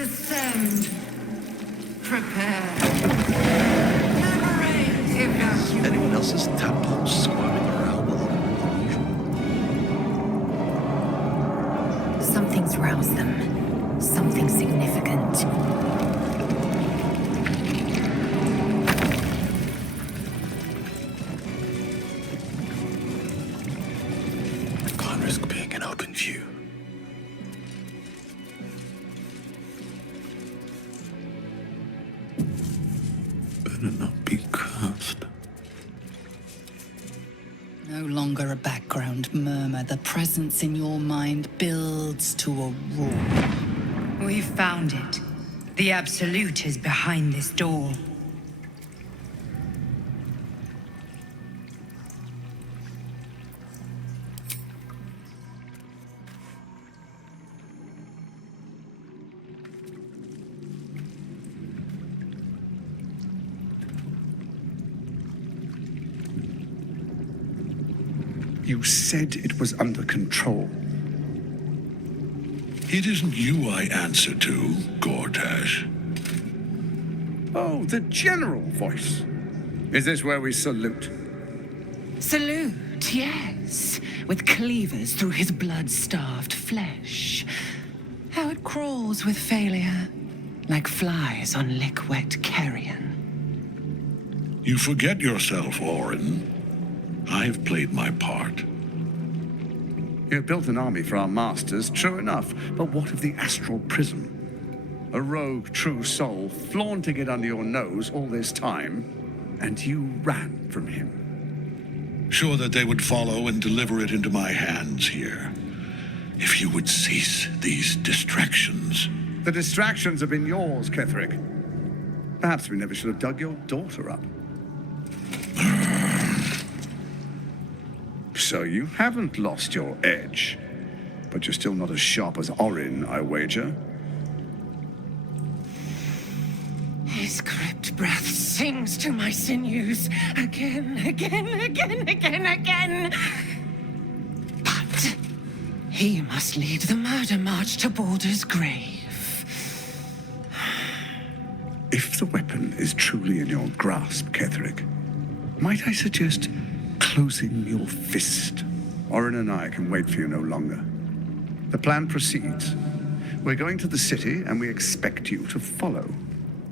descend. Prepare. Liberate evacuate. Anyone else's tadpoles squirming around a little unusual? Something's roused them. Something significant. Can't risk being in open view. Better not be cursed. No longer a background murmur. The presence in your mind builds to a roar. We found it. The Absolute is behind this door. You said it was under control. It isn't you I answer to, Gortash. Oh, the general voice. Is this where we salute? Salute, yes, with cleavers through his blood-starved flesh. How it crawls with failure, like flies on lick-wet carrion. You forget yourself, Orin. I've played my part. You built an army for our masters, true enough, but what of the astral prism? A rogue true soul flaunting it under your nose all this time, and you ran from him. Sure that they would follow and deliver it into my hands here. If you would cease these distractions. The distractions have been yours, Ketheric. Perhaps we never should have dug your daughter up. So you haven't lost your edge, but you're still not as sharp as Orin, I wager. His crypt breath sings to my sinews again, again, again, again, again. But he must lead the murder march to Baldur's grave. If the weapon is truly in your grasp, Ketheric, might I suggest closing your fist? Orin and I can wait for you no longer. The plan proceeds. We're going to the city, and we expect you to follow.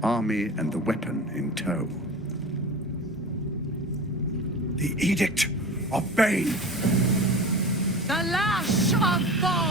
Army and the weapon in tow. The Edict of Bane. The lash of Thorm.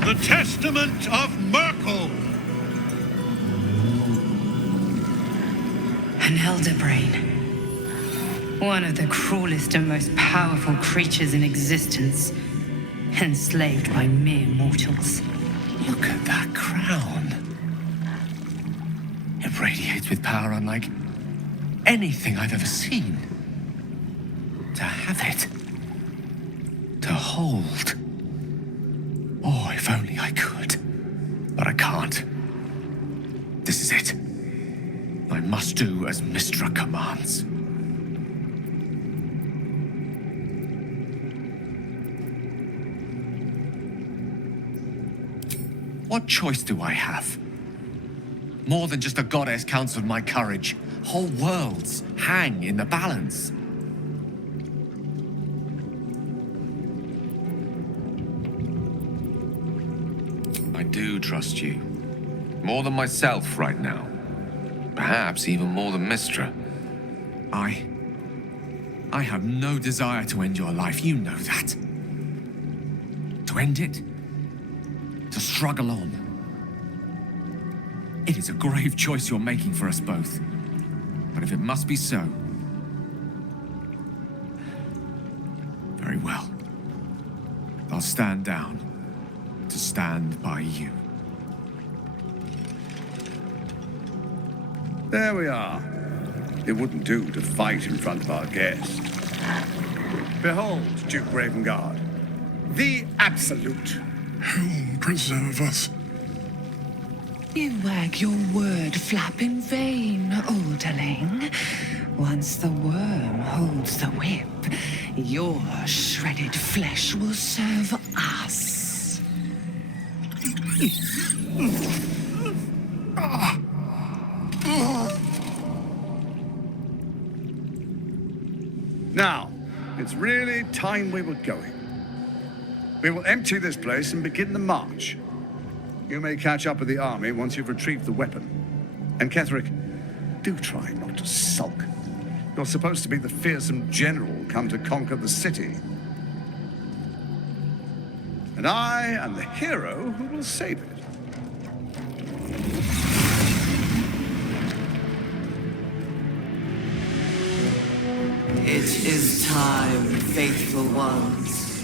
The Testament of Myrkul! An elder brain. One of the cruelest and most powerful creatures in existence. Enslaved by mere mortals. Look at that crown. It radiates with power unlike anything I've ever seen. To have it. To hold. Oh, if only I could. But I can't. This is it. I must do as Mystra commands. What choice do I have? More than just a goddess counseled my courage. Whole worlds hang in the balance. I do trust you. More than myself right now. Perhaps even more than Mystra. I have no desire to end your life, you know that. To end it? To struggle on. It is a grave choice you're making for us both. But if it must be so, very well. I'll stand down to stand by you. There we are. It wouldn't do to fight in front of our guest. Behold, Duke Ravengard, the Absolute. Who'll preserve us? You wag your word flap in vain, olderling. Once the worm holds the whip, your shredded flesh will serve us. Now, it's really time we were going. We will empty this place and begin the march. You may catch up with the army once you've retrieved the weapon. And Ketheric, do try not to sulk. You're supposed to be the fearsome general come to conquer the city. And I am the hero who will save it. It is time, faithful ones.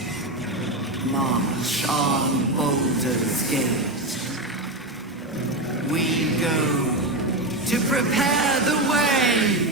March on Baldur's Gate. We go to prepare the way.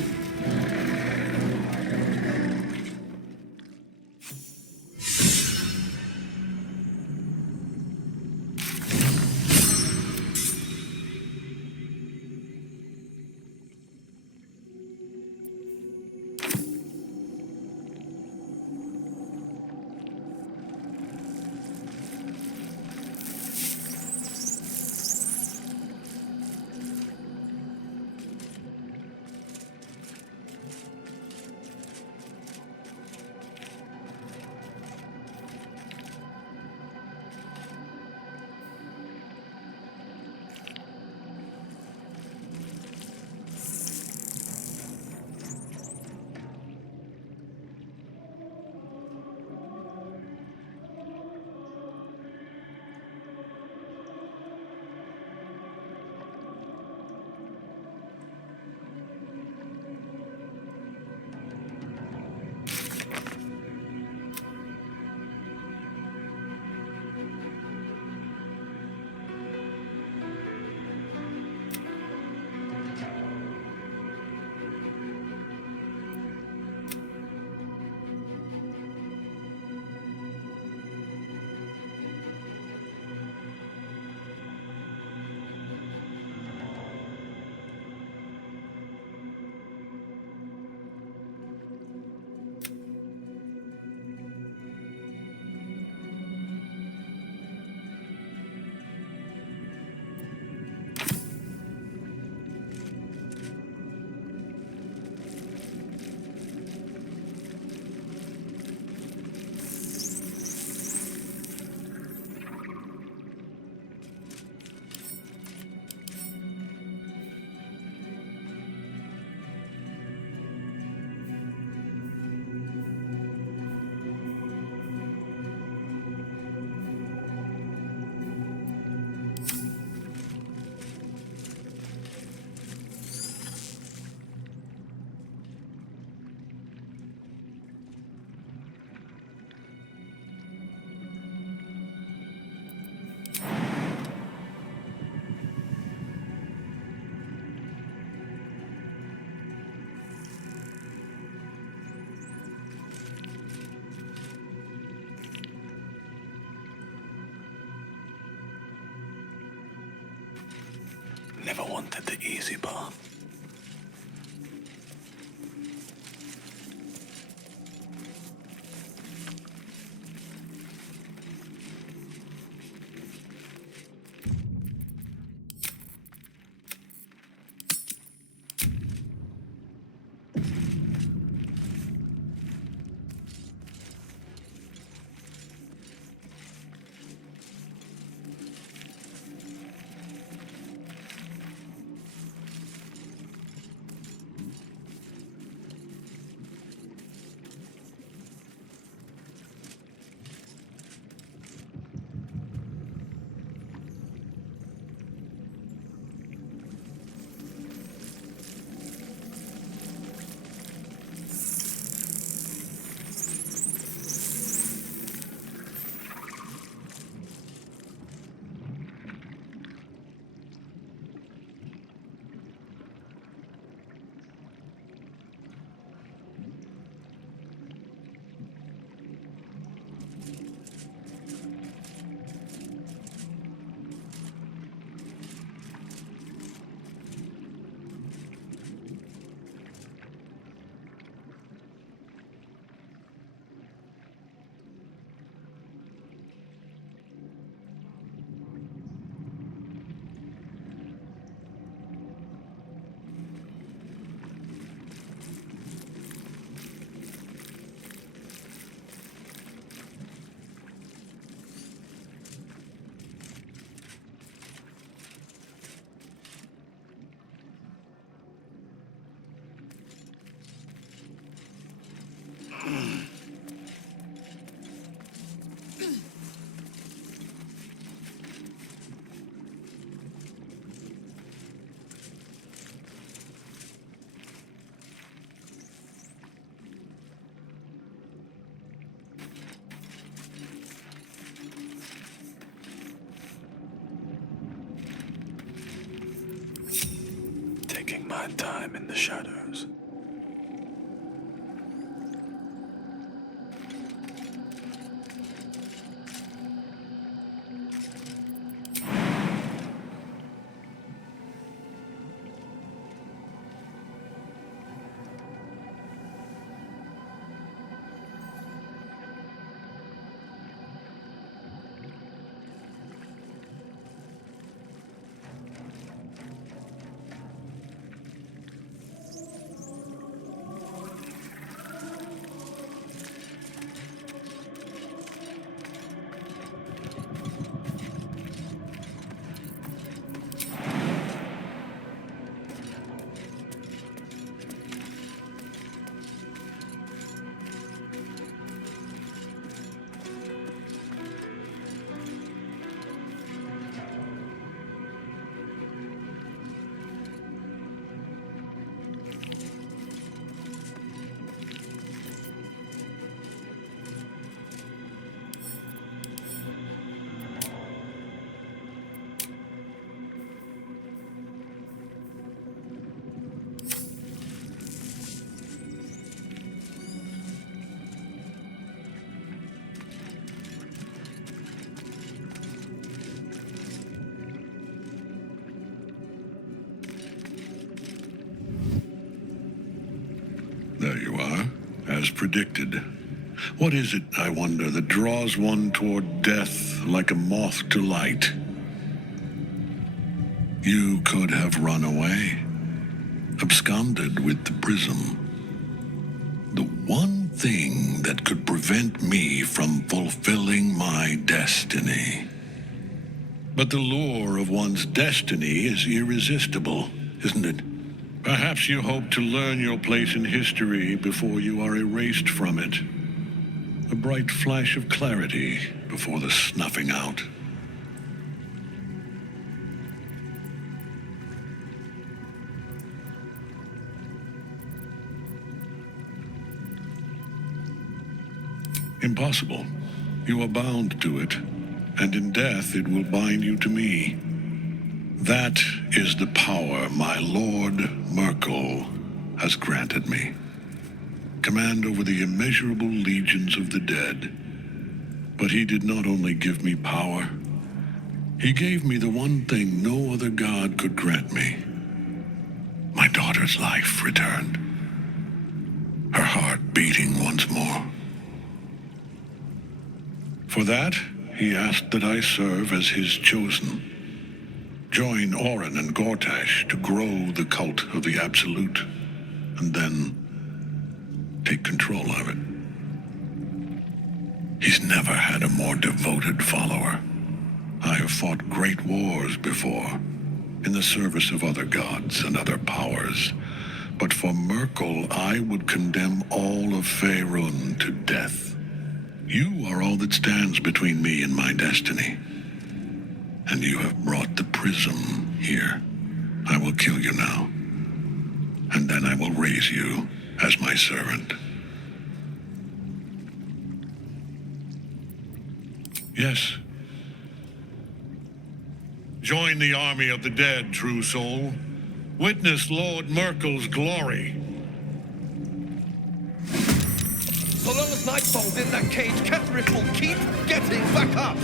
Never wanted the easy path. Taking my time in the shadows. There you are, as predicted. What is it, I wonder, that draws one toward death like a moth to light? You could have run away, absconded with the prism. The one thing that could prevent me from fulfilling my destiny. But the lure of one's destiny is irresistible, isn't it? Perhaps you hope to learn your place in history before you are erased from it. A bright flash of clarity before the snuffing out. Impossible. You are bound to it, and in death it will bind you to me. That is the power my lord Myrkul has granted me. Command over the immeasurable legions of the dead. But he did not only give me power, he gave me the one thing no other god could grant me. My daughter's life returned. Her heart beating once more. For that, he asked that I serve as his chosen. Join Orin and Gortash to grow the cult of the Absolute, and then take control of it. He's never had a more devoted follower. I have fought great wars before, in the service of other gods and other powers, but for Myrkul I would condemn all of Faerun to death. You are all that stands between me and my destiny. And you have brought the prism here. I will kill you now. And then I will raise you as my servant. Yes. Join the army of the dead, true soul. Witness Lord Myrkul's glory. So long as Nightfall's in that cage, Ketheric will keep getting back up.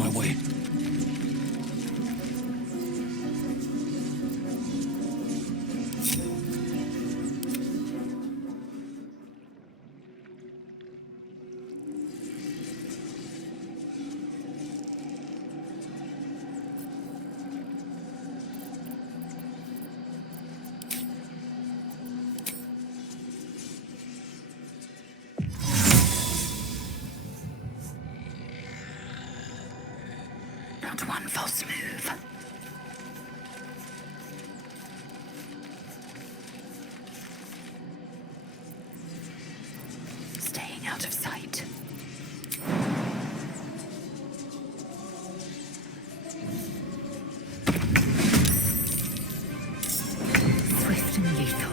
on my way. Not one false move. Staying out of sight. Swift and lethal.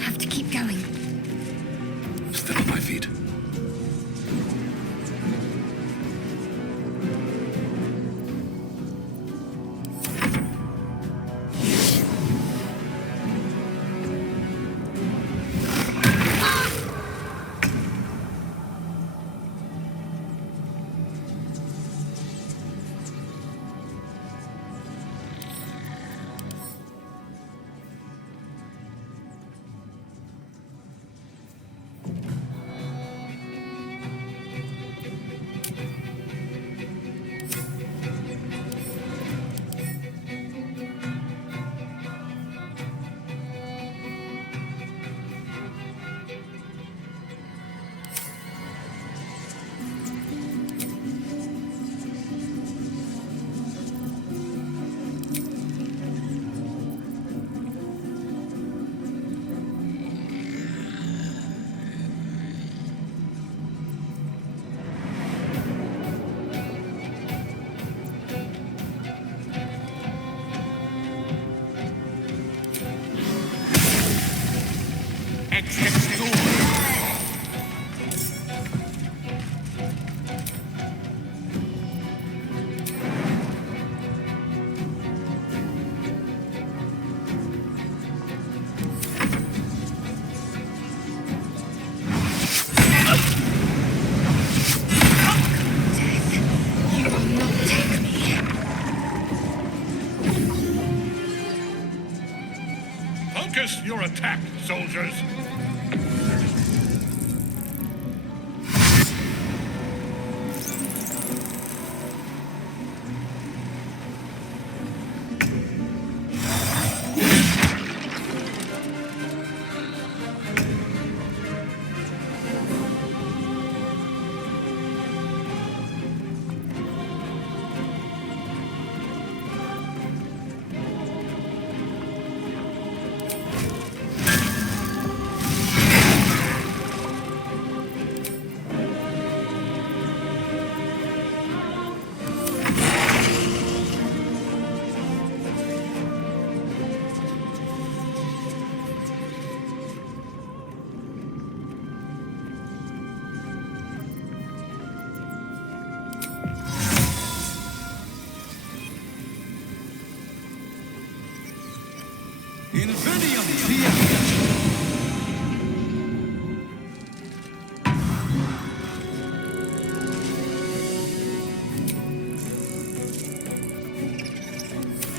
Have to keep going. Still on my feet. Focus your attack, soldiers!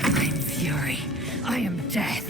I am fury. I am death.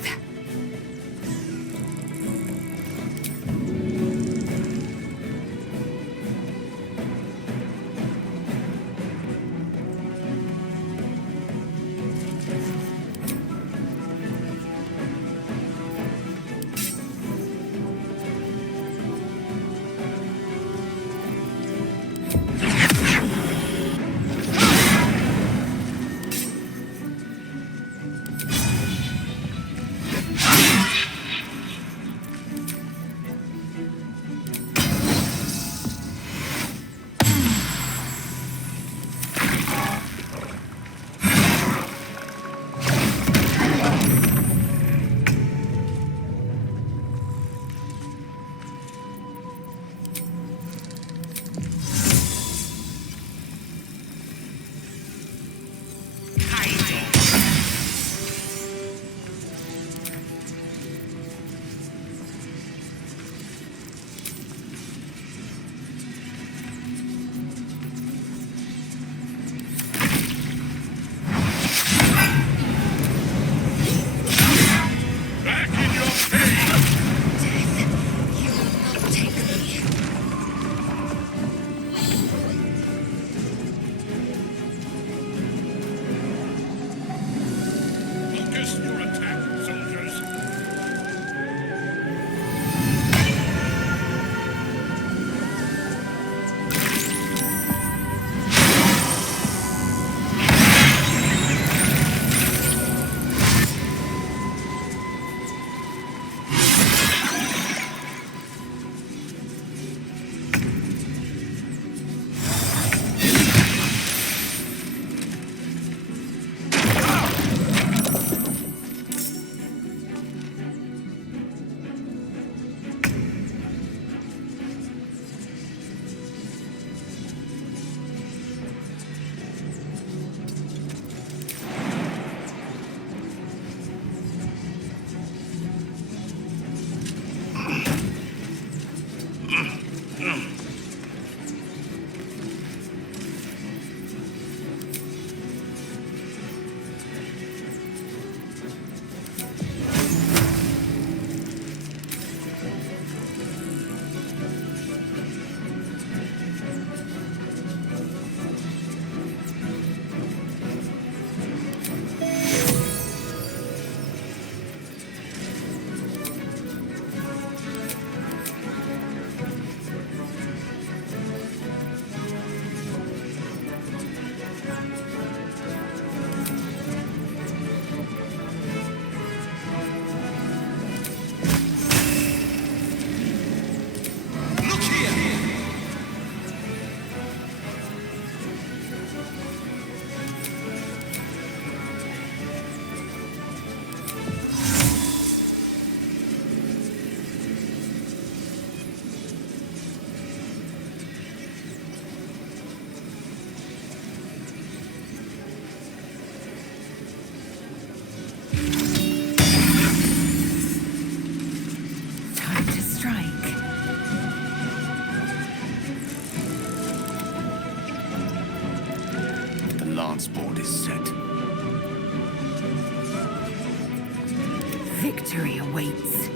Victory awaits.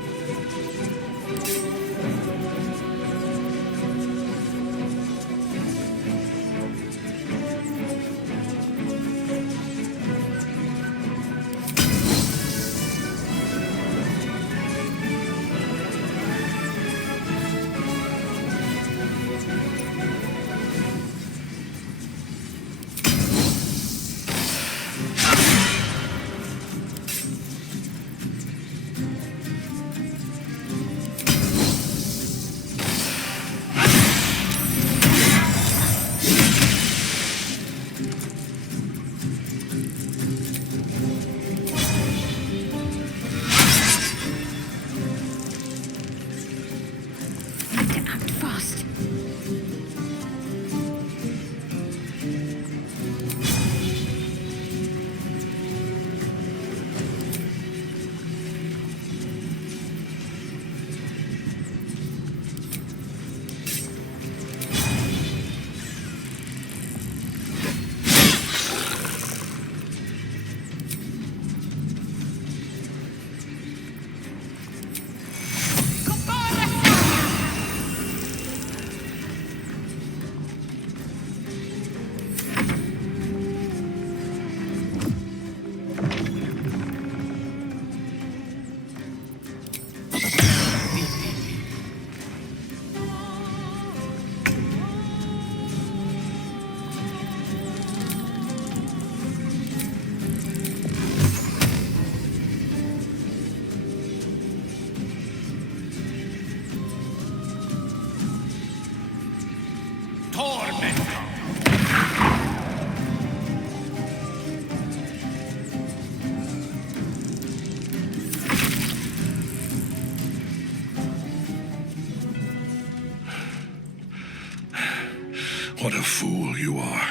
What a fool you are.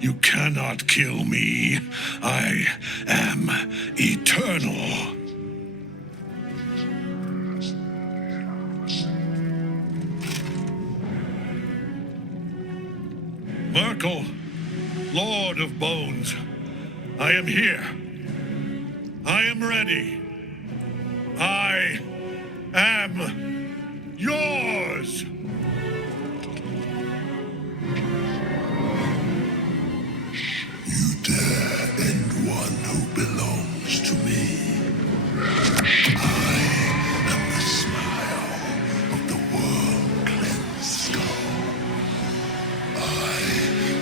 You cannot kill me. I am eternal. Myrkul, Lord of Bones, I am here. I am ready. I am yours. You dare end one who belongs to me. I am the smile of the world-cleansed skull. I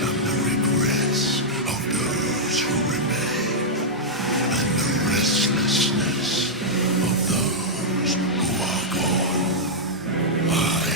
am the regrets of those who remain, and the restlessness of those who are gone. I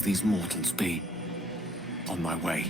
powers these mortals be. On my way.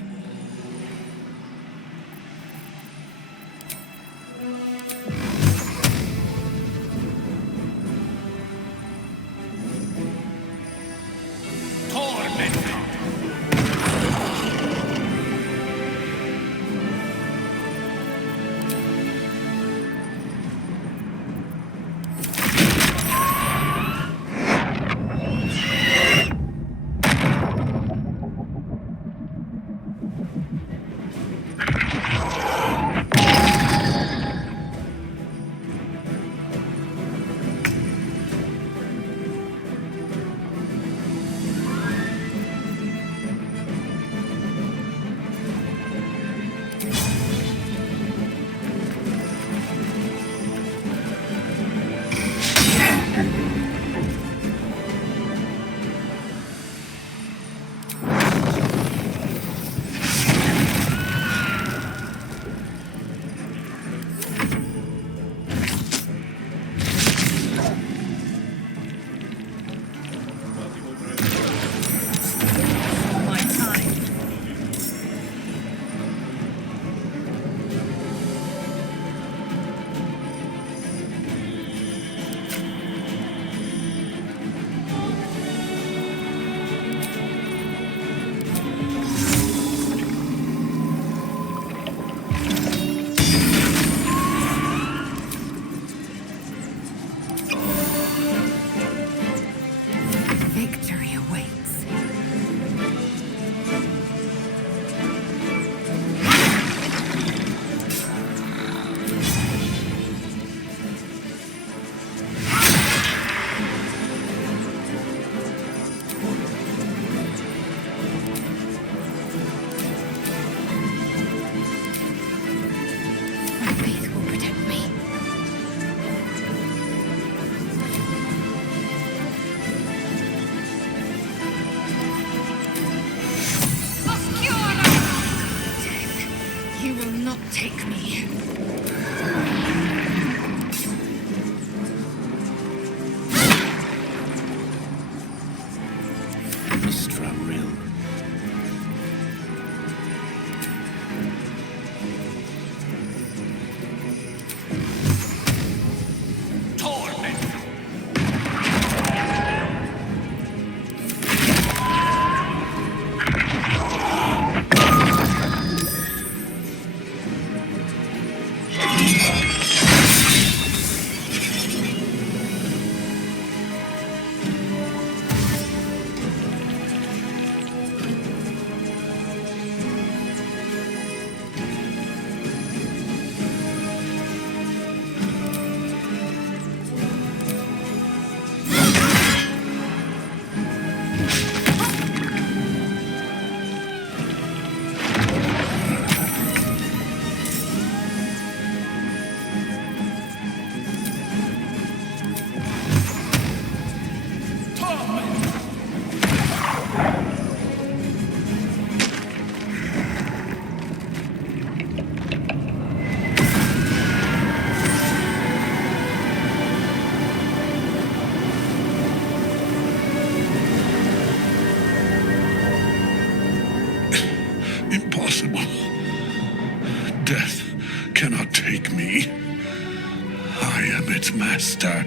Master.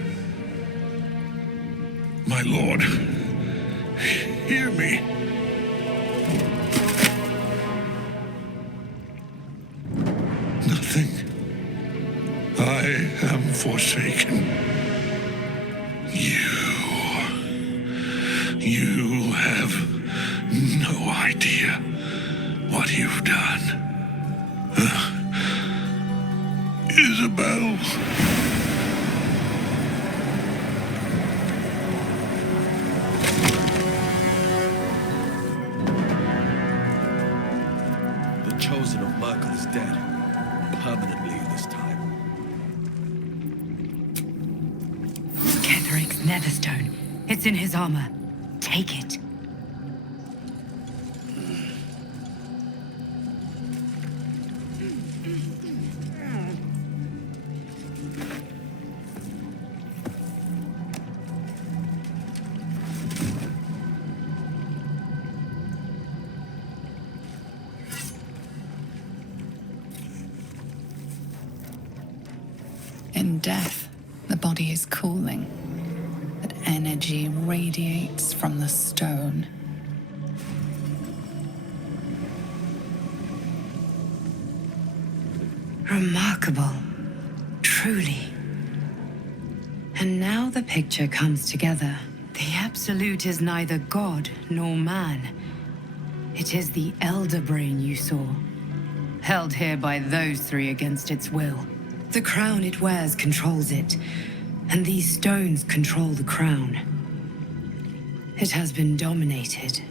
My lord, hear me. Nothing. I am forsaken. You have no idea what you've done. Isabel. Chosen of Myrkul is dead. Permanently this time. Ketheric's netherstone. It's in his armor. Take it. death, the body is cooling, but energy radiates from the stone. Remarkable. Truly. And now the picture comes together. The Absolute is neither God nor man. It is the Elder Brain you saw, held here by those three against its will. The crown it wears controls it, and these stones control the crown. It has been dominated.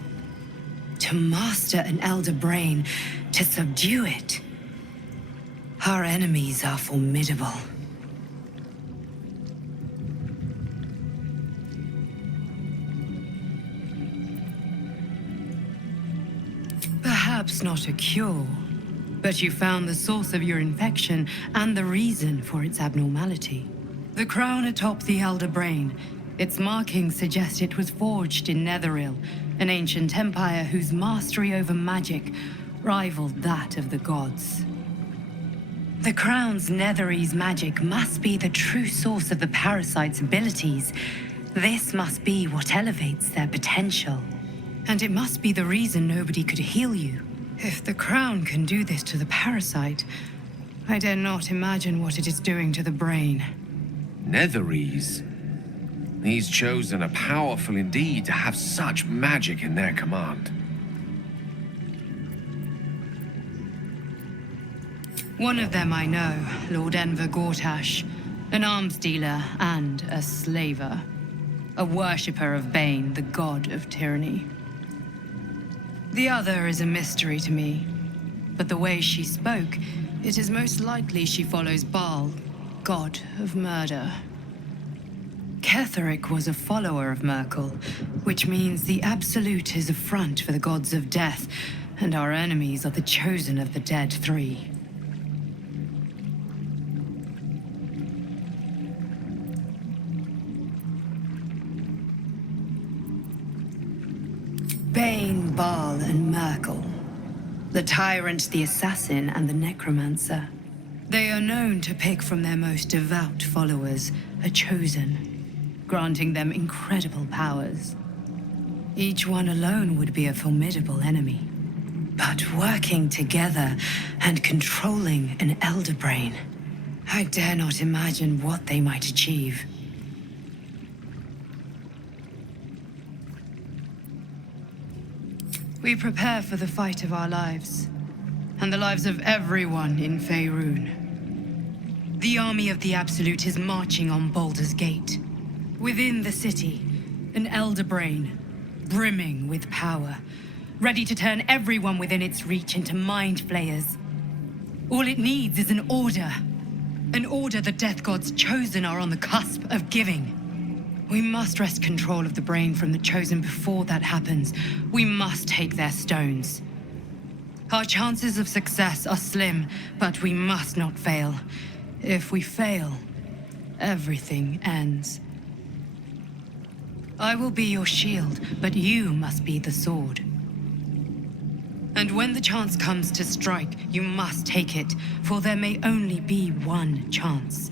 To master an Elder Brain, to subdue it. Our enemies are formidable. Perhaps not a cure, but you found the source of your infection and the reason for its abnormality. The crown atop the Elder Brain, its markings suggest it was forged in Netheril, an ancient empire whose mastery over magic rivaled that of the gods. The crown's Netherese magic must be the true source of the parasite's abilities. This must be what elevates their potential. And it must be the reason nobody could heal you. If the crown can do this to the parasite, I dare not imagine what it is doing to the brain. Netherese? These chosen are powerful indeed to have such magic in their command. One of them I know, Lord Enver Gortash, an arms dealer and a slaver. A worshipper of Bane, the god of tyranny. The other is a mystery to me, but the way she spoke, it is most likely she follows Baal, god of murder. Ketheric was a follower of Myrkul, which means the Absolute is a front for the gods of death, and our enemies are the chosen of the dead three. Bane, Baal, and Myrkul. The tyrant, the assassin, and the necromancer. They are known to pick from their most devout followers a chosen, granting them incredible powers. Each one alone would be a formidable enemy. But working together and controlling an Elder Brain, I dare not imagine what they might achieve. We prepare for the fight of our lives, and the lives of everyone in Faerun. The army of the Absolute is marching on Baldur's Gate. Within the city, an Elder Brain, brimming with power, ready to turn everyone within its reach into mind flayers. All it needs is an order the Death God's chosen are on the cusp of giving. We must wrest control of the brain from the chosen before that happens. We must take their stones. Our chances of success are slim, but we must not fail. If we fail, everything ends. I will be your shield, but you must be the sword. And when the chance comes to strike, you must take it, for there may only be one chance.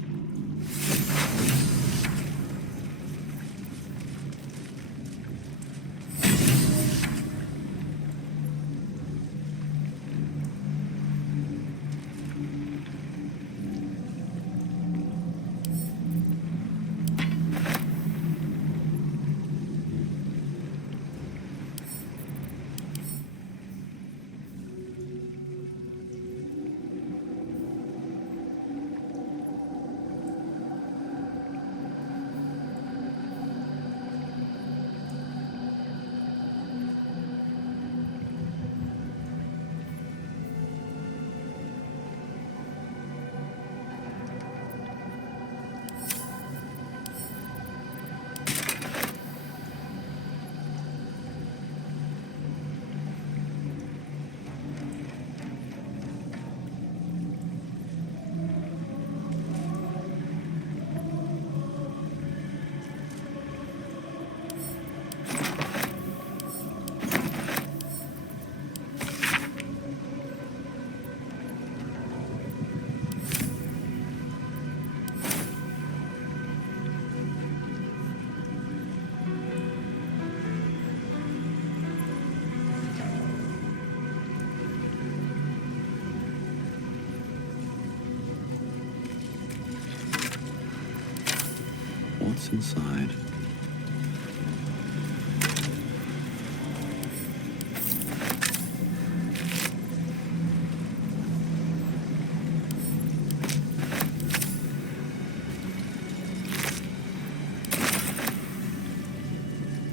inside.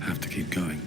Have to keep going.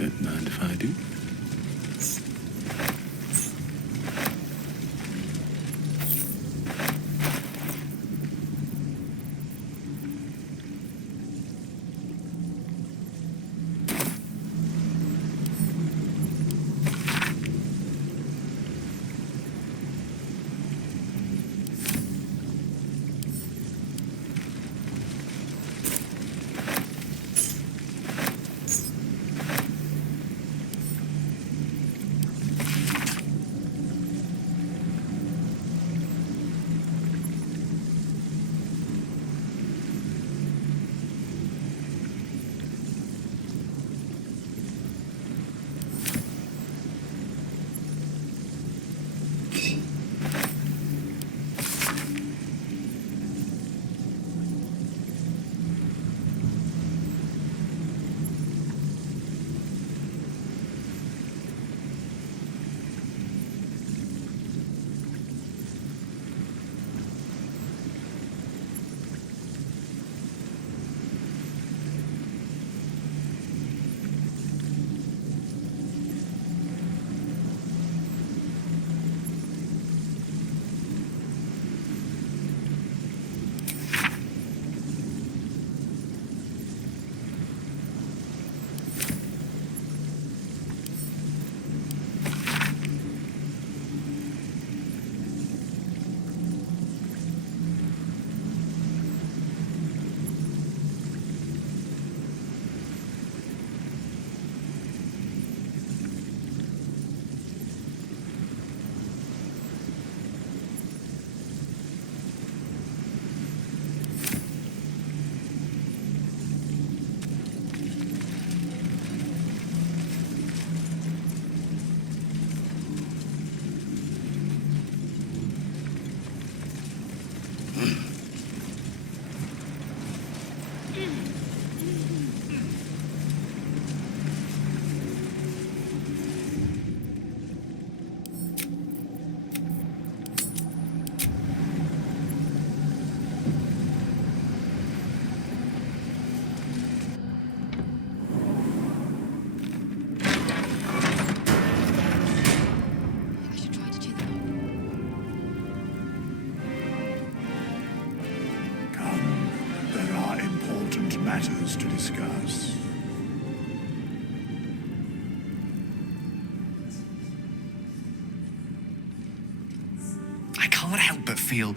Don't mind if I do. Matters to discuss. I can't help but feel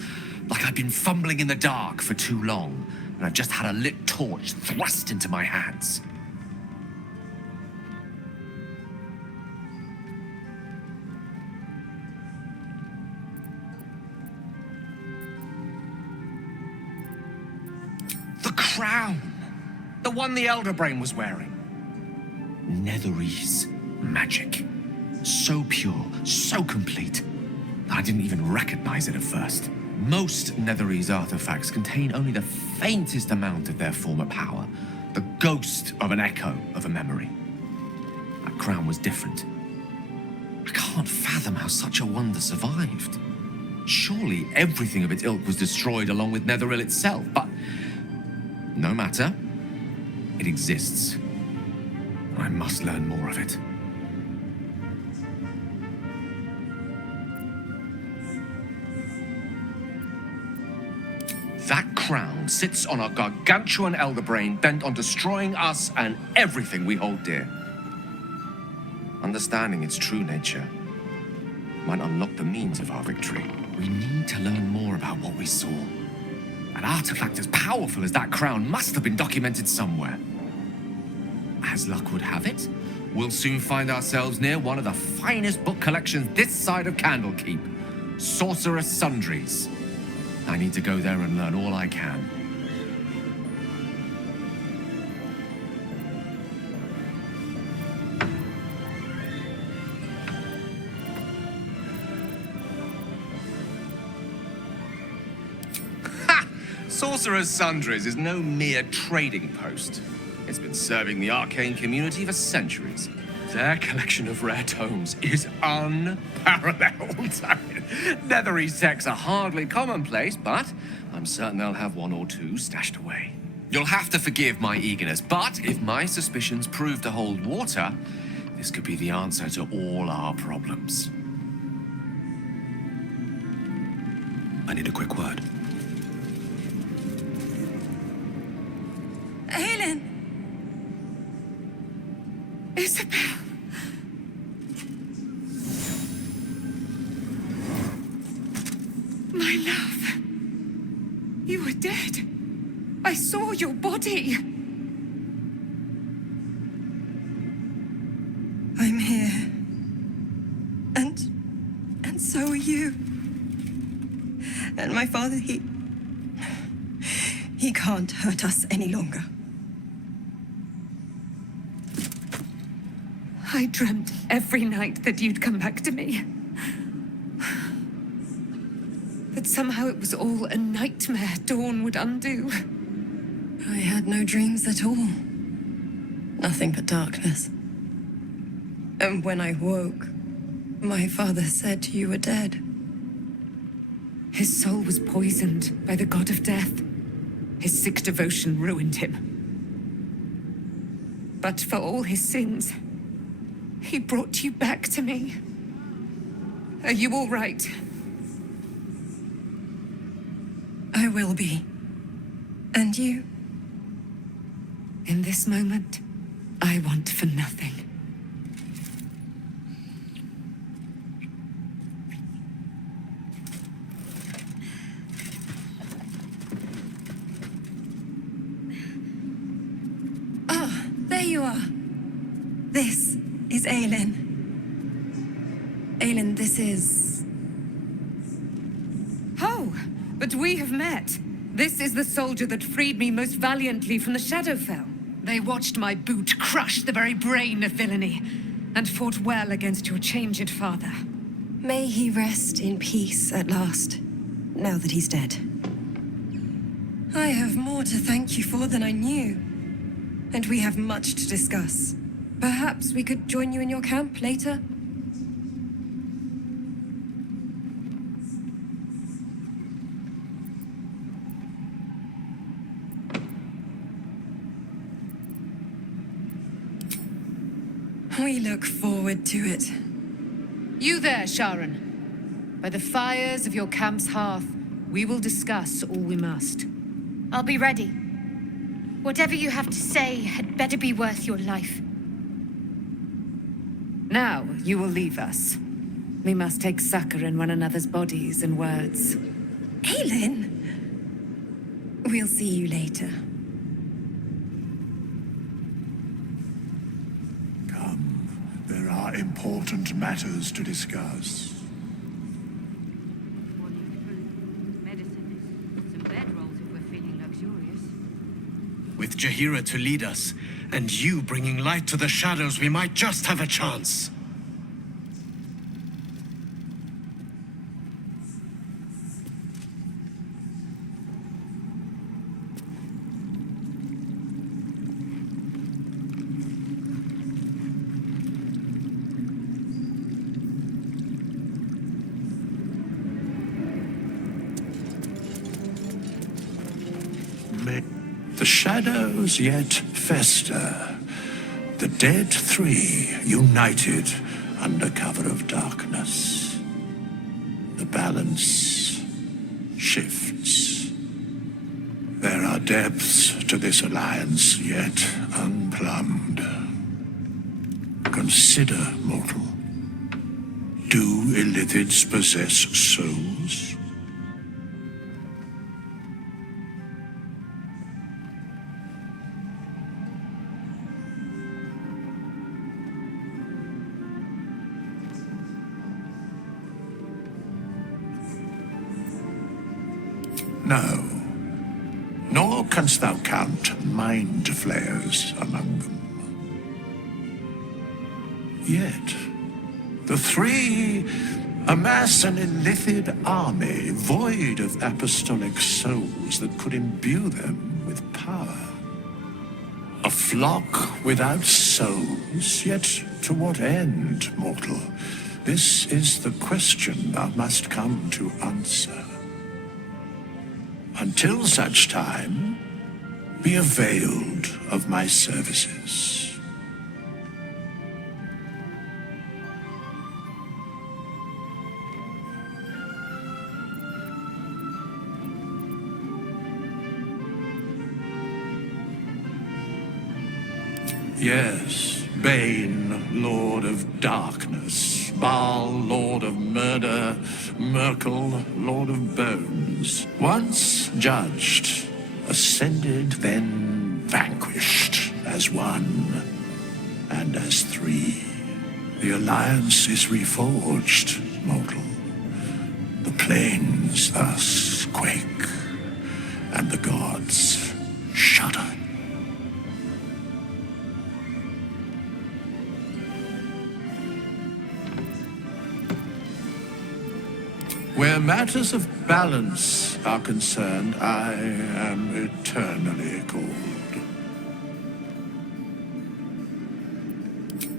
like I've been fumbling in the dark for too long, and I've just had a lit torch thrust into my hands. The crown! The one the Elder Brain was wearing. Netherese magic. So pure, so complete, that I didn't even recognize it at first. Most Netherese artifacts contain only the faintest amount of their former power, the ghost of an echo of a memory. That crown was different. I can't fathom how such a wonder survived. Surely everything of its ilk was destroyed along with Netheril itself, but no matter. It exists. I must learn more of it. That crown sits on a gargantuan elder brain bent on destroying us and everything we hold dear. Understanding its true nature might unlock the means of our victory. We need to learn more about what we saw. An artifact as powerful as that crown must have been documented somewhere. As luck would have it, we'll soon find ourselves near one of the finest book collections this side of Candlekeep, Sorcerer's Sundries. I need to go there and learn all I can. Ha! Sorcerer's Sundries is no mere trading post. It's been serving the arcane community for centuries. Their collection of rare tomes is unparalleled. Netherese texts are hardly commonplace, but I'm certain they'll have one or two stashed away. You'll have to forgive my eagerness, but if my suspicions prove to hold water, this could be the answer to all our problems. I need a quick word. Helen! Isabel. My love. You were dead. I saw your body. I'm here. And so are you. And my father, he can't hurt us any longer. I dreamt every night that you'd come back to me. That somehow it was all a nightmare Dawn would undo. I had no dreams at all. Nothing but darkness. And when I woke, my father said you were dead. His soul was poisoned by the god of death. His sick devotion ruined him. But for all his sins, he brought you back to me. Are you all right? I will be. And you? In this moment, I want for nothing. Ah, there you are. This is Aelin. Aelin, this is... Oh, but we have met. This is the soldier that freed me most valiantly from the Shadowfell. They watched my boot crush the very brain of villainy, and fought well against your changed father. May he rest in peace at last, now that he's dead. I have more to thank you for than I knew. And we have much to discuss. Perhaps we could join you in your camp later? We look forward to it. You there, Sharon. By the fires of your camp's hearth, we will discuss all we must. I'll be ready. Whatever you have to say had better be worth your life. Now you will leave us. We must take succor in one another's bodies and words. Aelin! We'll see you later. There are important matters to discuss. With Jaheira to lead us, and you bringing light to the shadows, we might just have a chance. The shadows yet fester. The dead three united under cover of darkness. The balance shifts. There are depths to this alliance yet unplumbed. Consider, mortal. Do illithids possess souls? No. Nor canst thou count mind flayers among them. Yet, the three amass an illithid army void of apostolic souls that could imbue them with power. A flock without souls, yet to what end, mortal? This is the question thou must come to answer. Until such time, be availed of my services. Yes, Bane, Lord of Darkness, Baal, Lord of Murder, Myrkul, Lord of Bones. Once judged, ascended, then vanquished as one and as three. The alliance is reforged, mortal. The plains thus quake, and the gods shudder. Where matters of balance are concerned, I am eternally cold.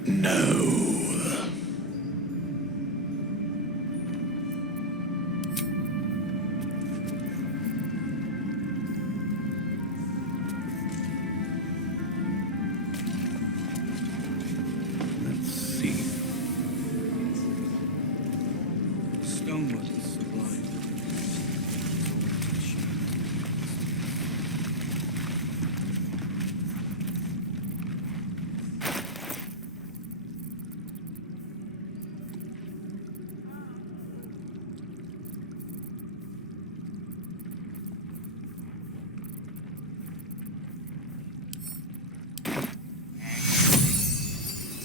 No. Let's see. Stonewood is sublime. Do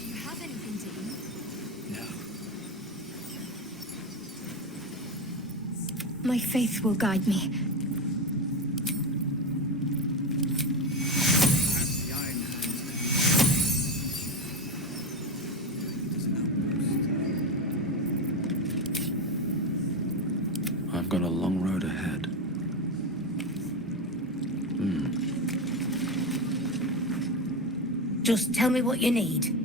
you have anything to eat? No. My faith will guide me. That's the Iron Hand's outpost. I've got a long road ahead. Just tell me what you need.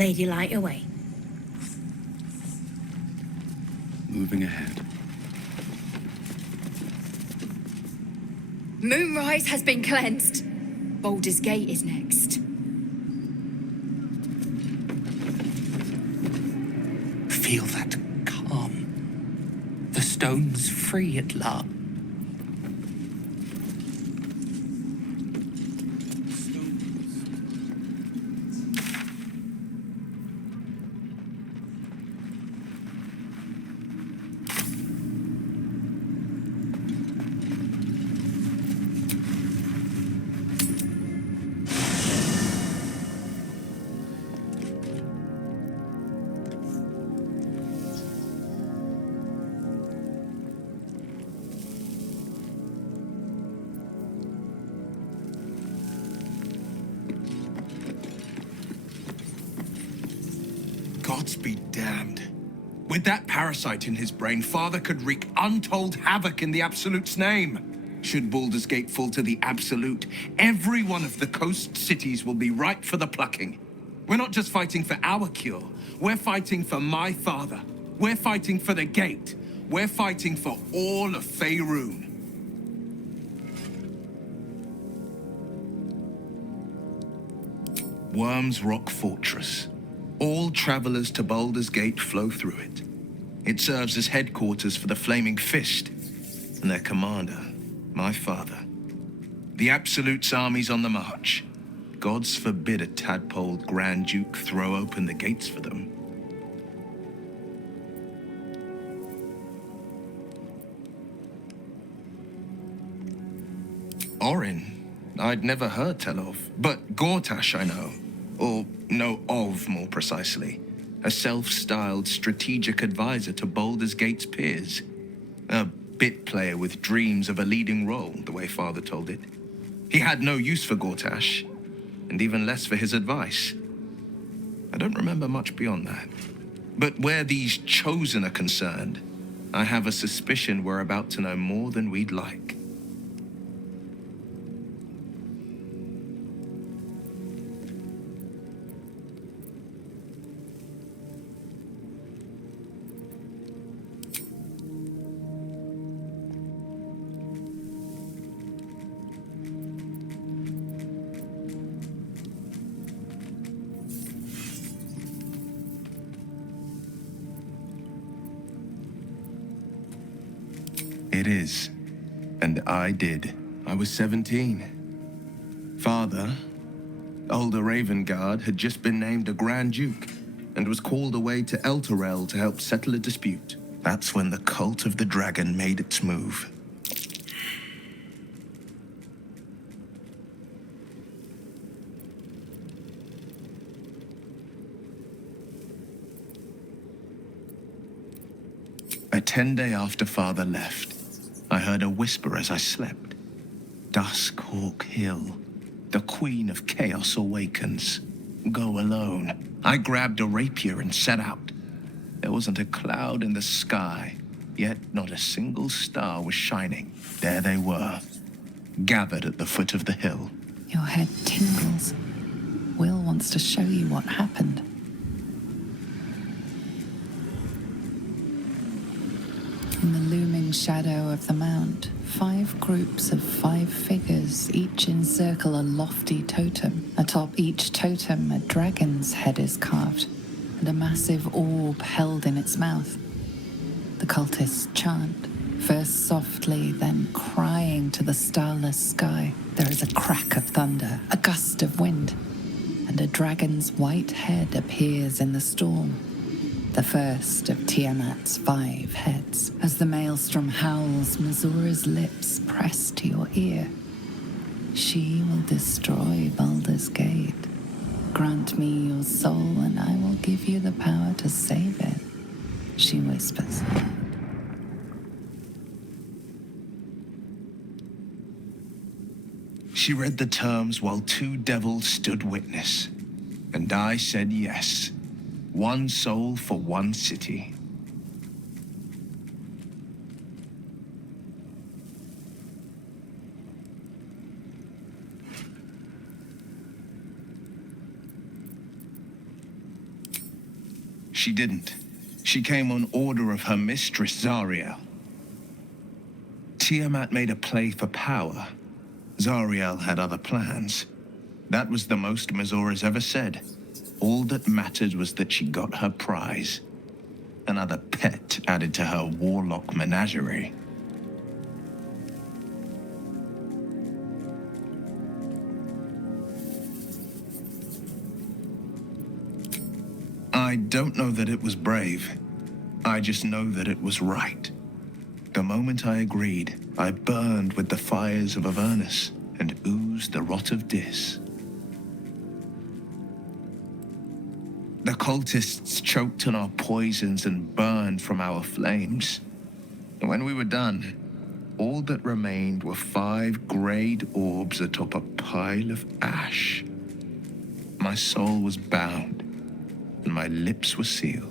Lady light away. Moving ahead. Moonrise has been cleansed. Baldur's Gate is next. Feel that calm. The stone's free at last. Gods be damned. With that parasite in his brain, Father could wreak untold havoc in the Absolute's name. Should Baldur's Gate fall to the Absolute, every one of the coast cities will be ripe for the plucking. We're not just fighting for our cure, we're fighting for my father. We're fighting for the Gate. We're fighting for all of Faerun. Worm's Rock Fortress. All travelers to Baldur's Gate flow through it. It serves as headquarters for the Flaming Fist and their commander, my father. The Absolute's army's on the march. Gods forbid a tadpoled Grand Duke throw open the gates for them. Orin, I'd never heard tell of, but Gortash I know. Or know of, more precisely. A self-styled strategic advisor to Baldur's Gate's peers. A bit player with dreams of a leading role, the way Father told it. He had no use for Gortash, and even less for his advice. I don't remember much beyond that. But where these chosen are concerned, I have a suspicion we're about to know more than we'd like. It is. And I did. I was 17. Father, older Ravengard, had just been named a Grand Duke and was called away to Elturel to help settle a dispute. That's when the cult of the dragon made its move. A 10-day after Father left, I heard a whisper as I slept. Duskhawk Hill. The Queen of Chaos awakens. Go alone. I grabbed a rapier and set out. There wasn't a cloud in the sky, yet not a single star was shining. There they were, gathered at the foot of the hill. Your head tingles. Will wants to show you what happened. In the looming shadow of the mount, 5 groups of 5 figures each encircle a lofty totem. Atop each totem, a dragon's head is carved, and a massive orb held in its mouth. The cultists chant, first softly, then crying to the starless sky. There is a crack of thunder, a gust of wind, and a dragon's white head appears in the storm. The first of Tiamat's 5 heads. As the maelstrom howls, Missoura's lips press to your ear. She will destroy Baldur's Gate. Grant me your soul, and I will give you the power to save it, she whispers. She read the terms while 2 devils stood witness, and I said yes. 1 soul for 1 city. She didn't. She came on order of her mistress, Zariel. Tiamat made a play for power. Zariel had other plans. That was the most Mazora's ever said. All that mattered was that she got her prize. Another pet added to her warlock menagerie. I don't know that it was brave. I just know that it was right. The moment I agreed, I burned with the fires of Avernus and oozed the rot of Dis. The cultists choked on our poisons and burned from our flames. And when we were done, all that remained were 5 grayed orbs atop a pile of ash. My soul was bound, and my lips were sealed.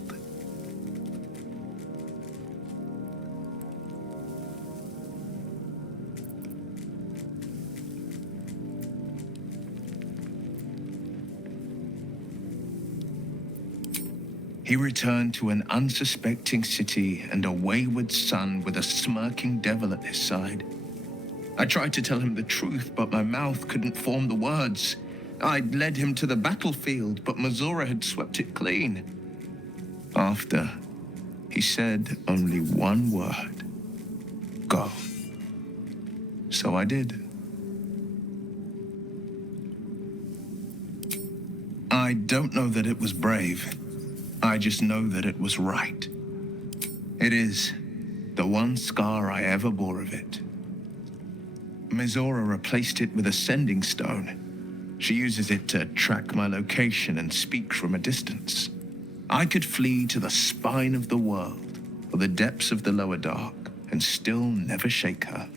He returned to an unsuspecting city and a wayward son with a smirking devil at his side. I tried to tell him the truth, but my mouth couldn't form the words. I'd led him to the battlefield, but Mazora had swept it clean. After, he said only one word: go. So I did. I don't know that it was brave. I just know that it was right. It is the one scar I ever bore of it. Mizora replaced it with a sending stone. She uses it to track my location and speak from a distance. I could flee to the spine of the world or the depths of the lower dark and still never shake her.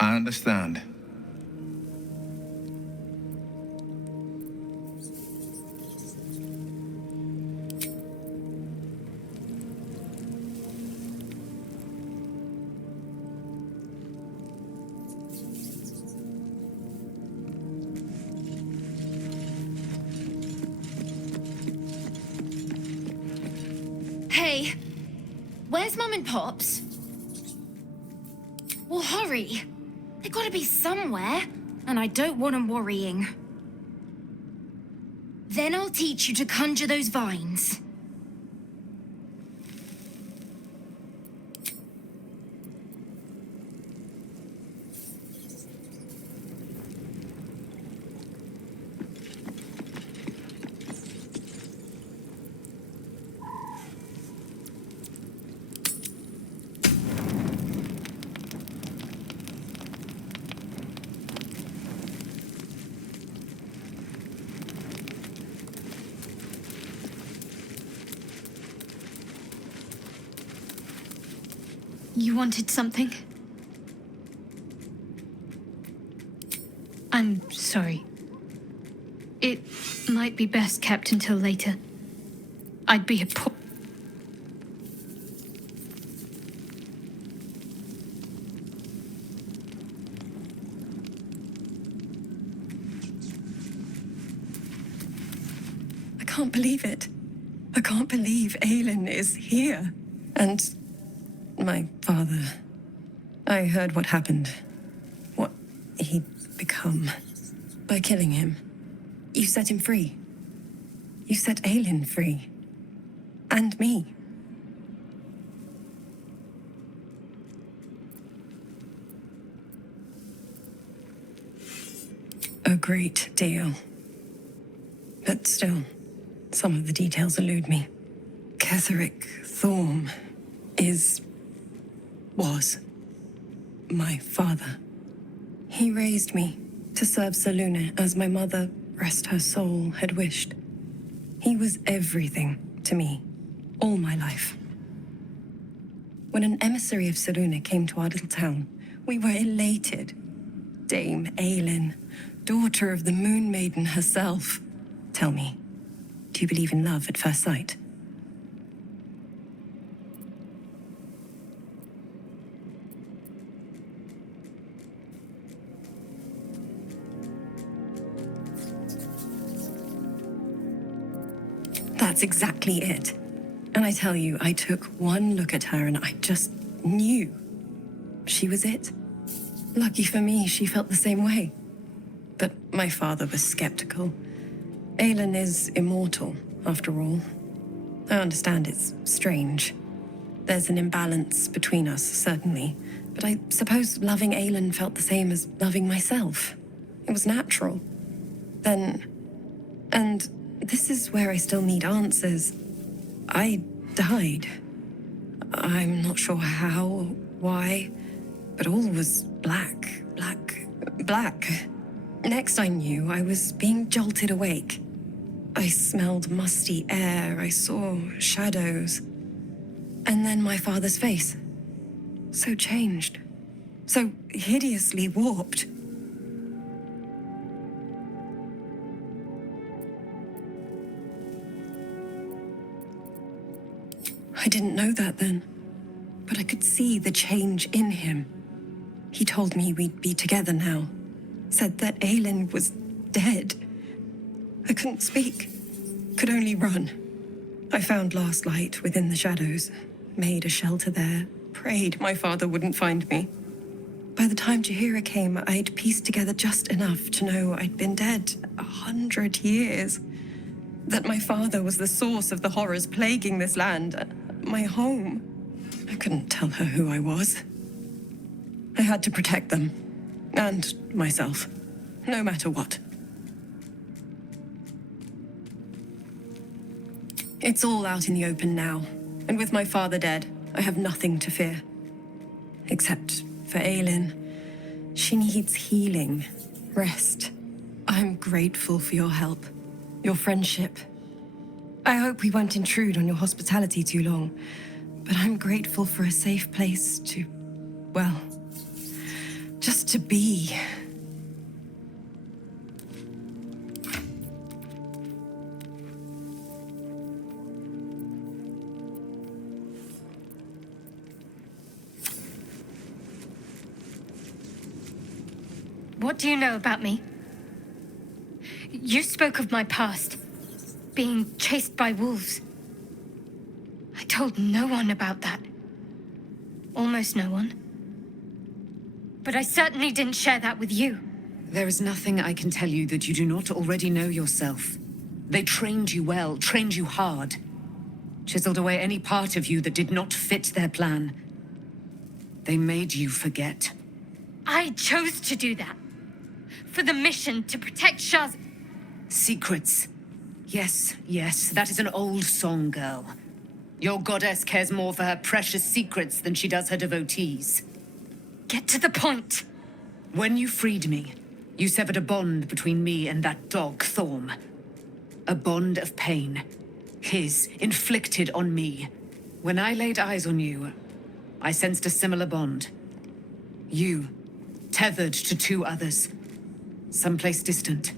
I understand. Hey, where's Mum and Pops? Well, hurry. They gotta be somewhere, and I don't want them worrying. Then I'll teach you to conjure those vines. You wanted something? I'm sorry. It might be best kept until later. I'd be a poor... I can't believe it. I can't believe Aelin is here. And my father. I heard what happened. What he'd become. By killing him. You set him free. You set Aelin free. And me. A great deal. But still, some of the details elude me. Ketheric Thorm was my father. He raised me to serve Selûne as my mother, rest her soul, had wished. He was everything to me, all my life. When an emissary of Selûne came to our little town, we were elated. Dame Aelin, daughter of the Moon Maiden herself. Tell me, do you believe in love at first sight? That's exactly it. And I tell you, I took one look at her and I just knew she was it. Lucky for me, she felt the same way. But my father was skeptical. Aelin is immortal, after all. I understand it's strange. There's an imbalance between us, certainly. But I suppose loving Aelin felt the same as loving myself. It was natural. Then... And this is where I still need answers. I died. I'm not sure how or why, but all was black. Next I knew, I was being jolted awake. I smelled musty air, I saw shadows. And then my father's face. So changed. So hideously warped. I didn't know that then, but I could see the change in him. He told me we'd be together now, said that Aelin was dead. I couldn't speak, could only run. I found last light within the shadows, made a shelter there, prayed my father wouldn't find me. By the time Jaheira came, I'd pieced together just enough to know I'd been dead 100 years. That my father was the source of the horrors plaguing this land, my home. I couldn't tell her who I was. I had to protect them, and myself, no matter what. It's all out in the open now, and with my father dead, I have nothing to fear. Except for Aelin. She needs healing, rest. I'm grateful for your help, your friendship. I hope we won't intrude on your hospitality too long, but I'm grateful for a safe place to, well, just to be. What do you know about me? You spoke of my past, being chased by wolves. I told no one about that. Almost no one. But I certainly didn't share that with you. There is nothing I can tell you that you do not already know yourself. They trained you well, trained you hard. Chiseled away any part of you that did not fit their plan. They made you forget. I chose to do that. For the mission to protect Shaz. Secrets. Yes, that is an old song, girl. Your goddess cares more for her precious secrets than she does her devotees. Get to the point. When you freed me, you severed a bond between me and that dog, Thorm. A bond of pain. His, inflicted on me. When I laid eyes on you, I sensed a similar bond. You, tethered to two others. Someplace distant.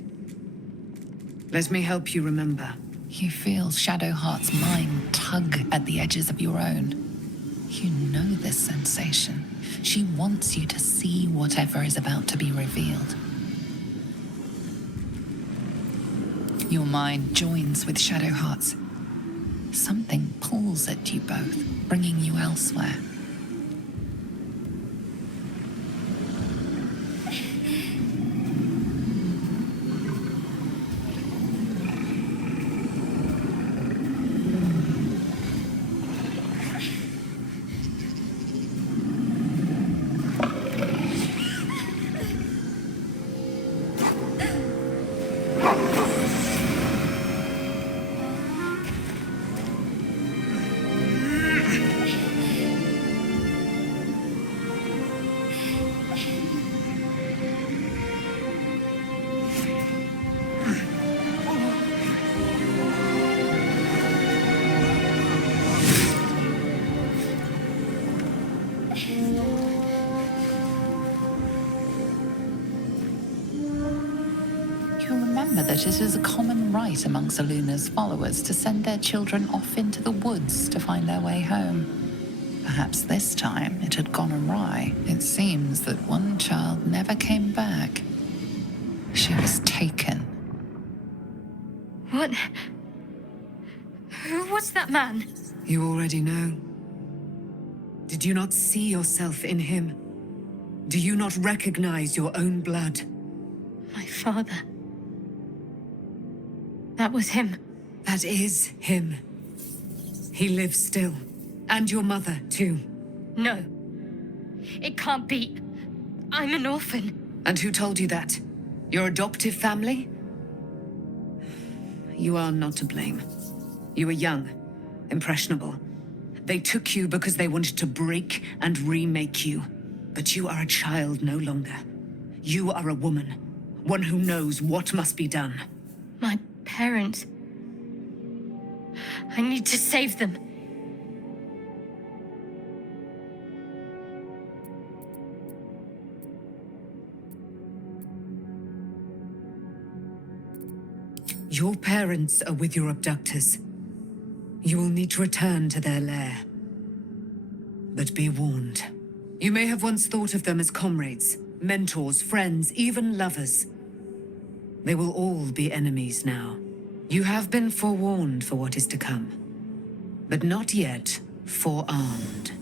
Let me help you remember. You feel Shadowheart's mind tug at the edges of your own. You know this sensation. She wants you to see whatever is about to be revealed. Your mind joins with Shadowheart's. Something pulls at you both, bringing you elsewhere. That it is a common right among Seluna's followers to send their children off into the woods to find their way home. Perhaps this time it had gone awry. It seems that one child never came back. She was taken. What? Who was that man? You already know. Did you not see yourself in him? Do you not recognize your own blood? My father. That was him. That is him. He lives still. And your mother, too. No. It can't be. I'm an orphan. And who told you that? Your adoptive family? You are not to blame. You were young, impressionable. They took you because they wanted to break and remake you. But you are a child no longer. You are a woman. One who knows what must be done. My parents. I need to save them. Your parents are with your abductors. You will need to return to their lair. But be warned. You may have once thought of them as comrades, mentors, friends, even lovers. They will all be enemies now. You have been forewarned for what is to come, but not yet forearmed.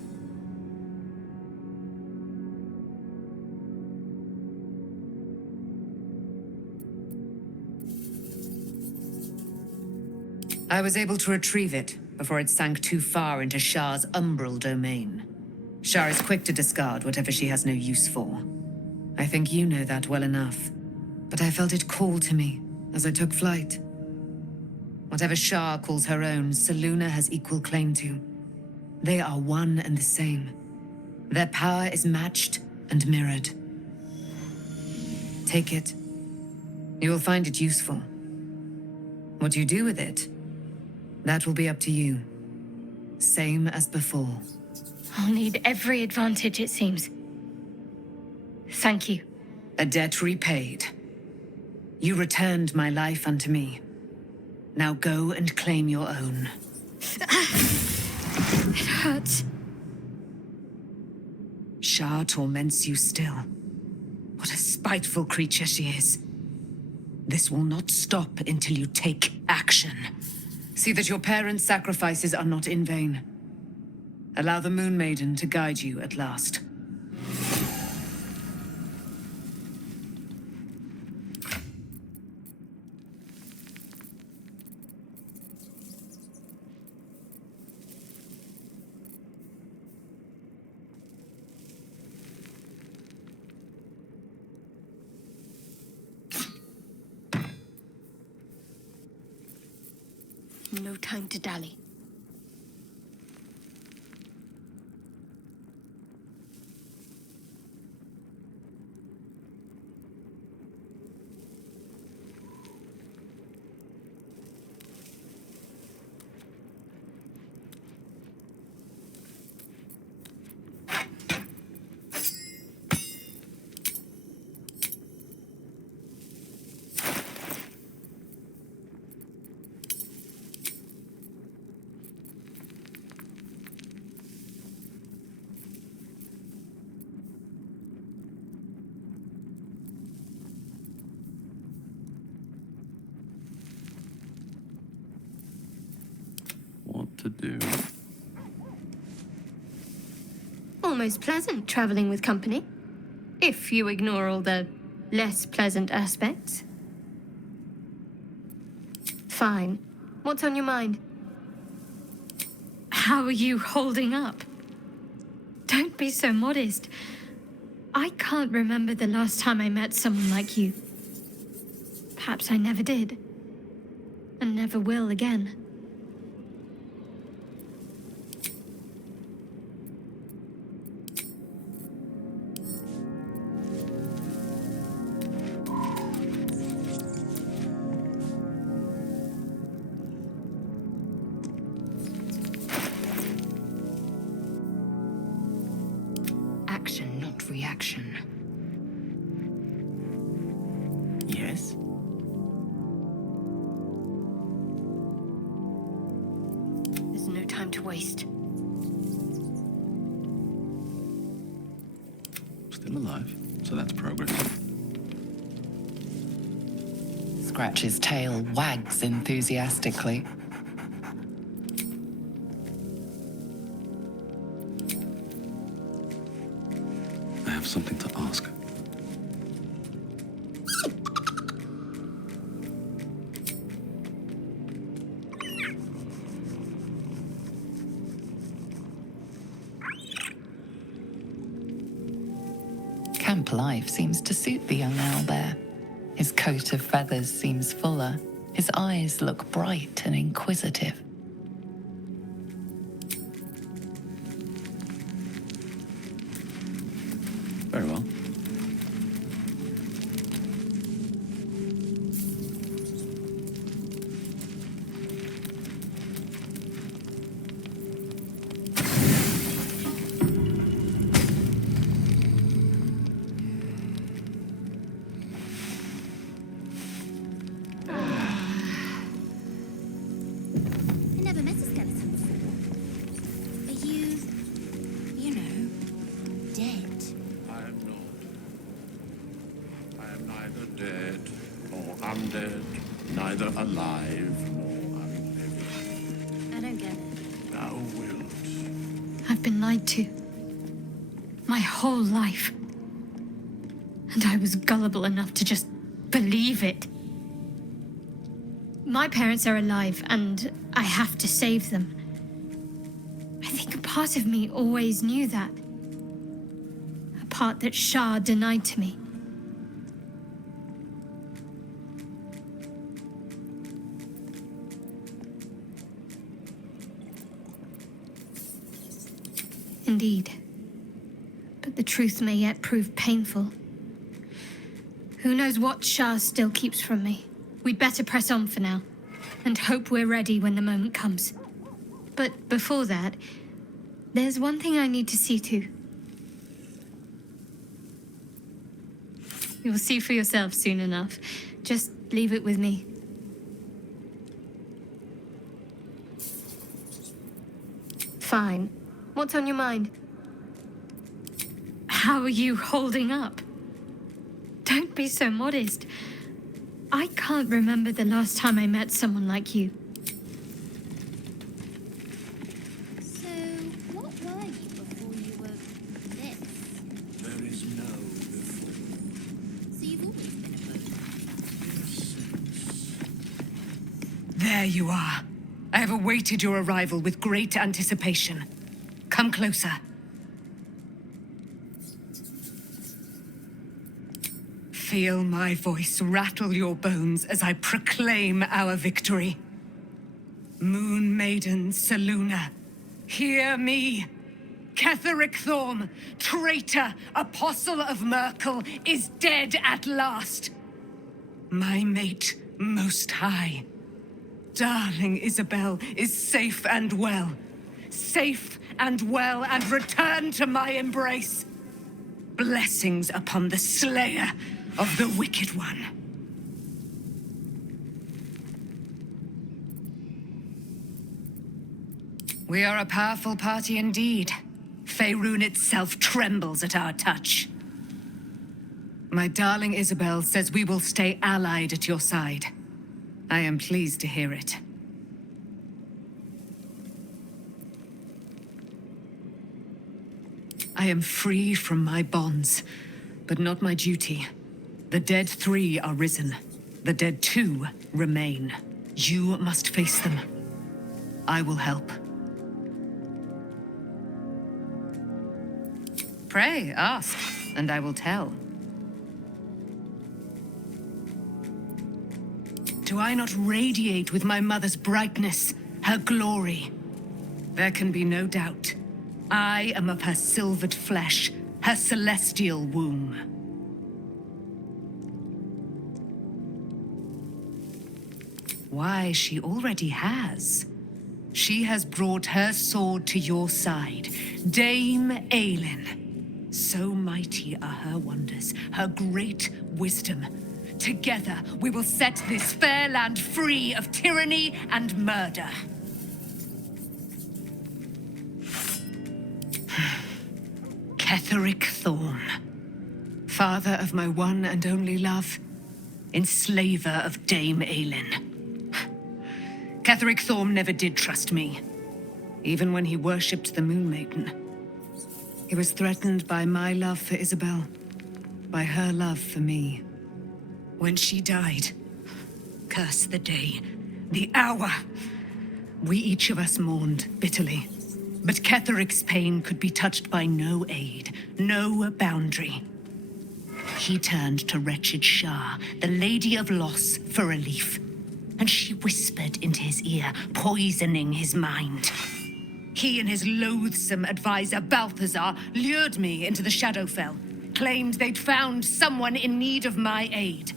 I was able to retrieve it before it sank too far into Shah's umbral domain. Shah is quick to discard whatever she has no use for. I think you know that well enough. But I felt it call to me as I took flight. Whatever Shah calls her own, Selûne has equal claim to. They are one and the same. Their power is matched and mirrored. Take it. You will find it useful. What you do with it, that will be up to you. Same as before. I'll need every advantage, it seems. Thank you. A debt repaid. You returned my life unto me. Now go and claim your own. It hurts. Shah torments you still. What a spiteful creature she is. This will not stop until you take action. See that your parents' sacrifices are not in vain. Allow the Moon Maiden to guide you at last. No time to dally. To do. Almost pleasant traveling with company. If you ignore all the less pleasant aspects. Fine. What's on your mind? How are you holding up? Don't be so modest. I can't remember the last time I met someone like you. Perhaps I never did. And never will again. Action, not reaction. Yes? There's no time to waste. Still alive, so that's progress. Scratch's tail wags enthusiastically. have something to ask. Camp life seems to suit the young owlbear. His coat of feathers seems fuller. His eyes look bright and inquisitive. Very well. Undead, neither alive nor unliving. I don't get it. Thou wilt. I've been lied to. My whole life. And I was gullible enough to just believe it. My parents are alive, and I have to save them. I think a part of me always knew that. A part that Shah denied to me. Indeed. But the truth may yet prove painful. Who knows what Shah still keeps from me? We'd better press on for now, and hope we're ready when the moment comes. But before that, there's one thing I need to see to. You'll see for yourself soon enough. Just leave it with me. Fine. What's on your mind? How are you holding up? Don't be so modest. I can't remember the last time I met someone like you. So, what were you before you were this? There is no before. So you've always been a boat. There you are. I have awaited your arrival with great anticipation. Come closer. Feel my voice rattle your bones as I proclaim our victory. Moon Maiden Selûne, hear me. Ketheric Thorm, traitor, apostle of Myrkul, is dead at last. My mate, Most High. Darling Isabel is safe and well. Safe and well, and return to my embrace. Blessings upon the slayer of the Wicked One. We are a powerful party indeed. Faerûn itself trembles at our touch. My darling Isabel says we will stay allied at your side. I am pleased to hear it. I am free from my bonds, but not my duty. The dead 3 are risen. The dead 2 remain. You must face them. I will help. Pray, ask, and I will tell. Do I not radiate with my mother's brightness, her glory? There can be no doubt. I am of her silvered flesh, her celestial womb. Why, she already has. She has brought her sword to your side, Dame Aelin. So mighty are her wonders, her great wisdom. Together, we will set this fair land free of tyranny and murder. Ketheric Thorm, father of my one and only love, enslaver of Dame Aelin. Ketheric Thorm never did trust me, even when he worshipped the Moon Maiden. He was threatened by my love for Isabel, by her love for me. When she died, curse the day, the hour. We each of us mourned bitterly. But Ketheric's pain could be touched by no aid, no boundary. He turned to wretched Shah, the Lady of Loss, for relief. And she whispered into his ear, poisoning his mind. He and his loathsome advisor, Balthazar, lured me into the Shadowfell, claimed they'd found someone in need of my aid.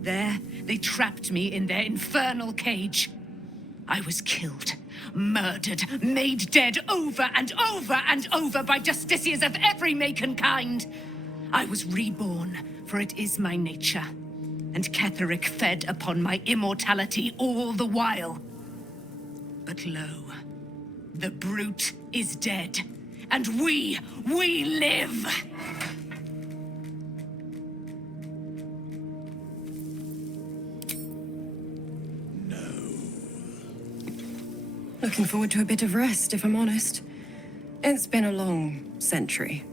There, they trapped me in their infernal cage. I was killed, murdered, made dead over and over and over by justiciars of every make and kind. I was reborn, for it is my nature. And Ketheric fed upon my immortality all the while. But lo, the brute is dead, and we live! Looking forward to a bit of rest, if I'm honest. It's been a long century.